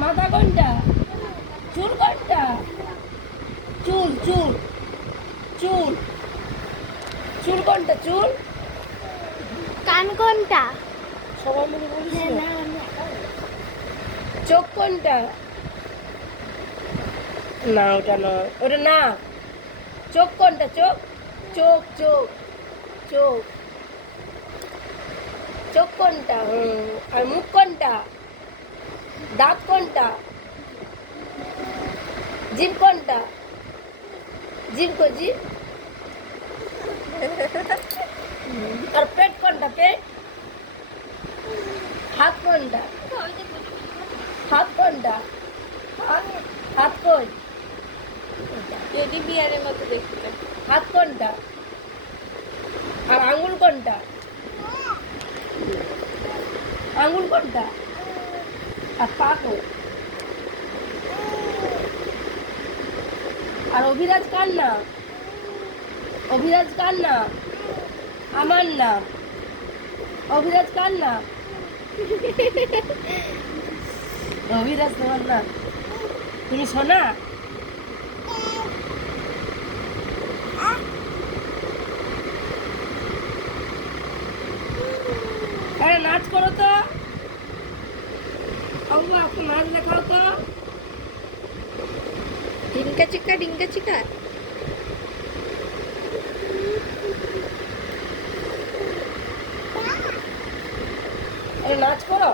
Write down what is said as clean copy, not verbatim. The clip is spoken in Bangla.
মাথা কোনটা? চুল কোনটা? চুল চুল চুল চুল কোনটা? চুল কান কোনটা? সবাই মিলে বলিস না। চোখ কোনটা? না ওটা নয়, ওটা না। চোখ কোনটা? চোখ চোখ চোখ চোখ চোখ কোনটা? আর মুখ কোনটা? দাঁত কোনটা? জিভ কোনটা? জিভ কো জিভ। আর পেট কোনটা? পেট। হাত কোনটা? হাত কোনটা? হাত হাত কই? টেডি বিয়ারের মতো দেখতে। হাত কোনটা? আর আঙ্গুল কোনটা? আঙ্গুল কোনটা? আর পা কই? আর অভিরাজ কার নাম? অভিরাজ কার নাম? আমার নাম। অভিরাজ কার নাম? অভিরাজ তোমার নাম? তুমি সোনা? আরে নাচ করো তো। আপু নাচ দেখাও তো। ডিঙ্কা চিকা ডিঙ্কা চিকা। আরে নাচ করো।